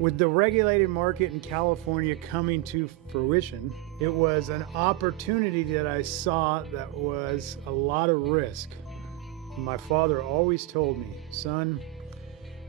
With the regulated market in California coming to fruition, it was an opportunity that I saw that was a lot of risk. My father always told me, son,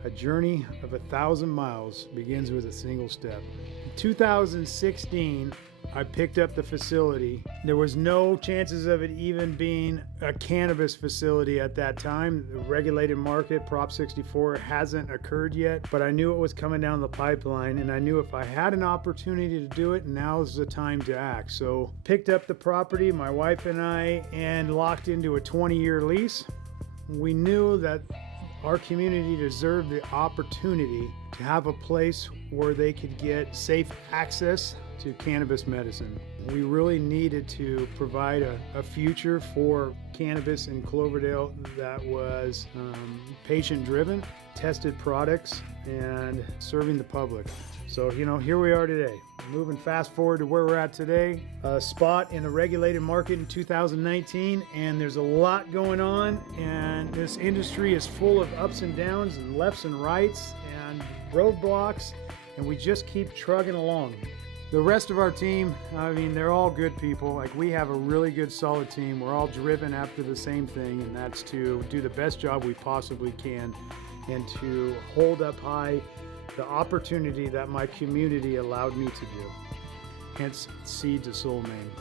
a journey of 1,000 miles begins with a single step. In 2016, I picked up the facility. There was no chances of it even being a cannabis facility at that time. The regulated market, Prop 64, hasn't occurred yet, but I knew it was coming down the pipeline, and I knew if I had an opportunity to do it, now's the time to act. So picked up the property, my wife and I, and locked into a 20-year lease. We knew that our community deserved the opportunity to have a place where they could get safe access to cannabis medicine. We really needed to provide a future for cannabis in Cloverdale that was patient-driven, tested products, and serving the public. So, here we are today. Moving fast forward to where we're at today, a spot in the regulated market in 2019, and there's a lot going on, and this industry is full of ups and downs and lefts and rights and roadblocks, and we just keep trucking along. The rest of our team, they're all good people. Like, we have a really good, solid team. We're all driven after the same thing, and that's to do the best job we possibly can and to hold up high the opportunity that my community allowed me to do. Hence, Seed2Soul name.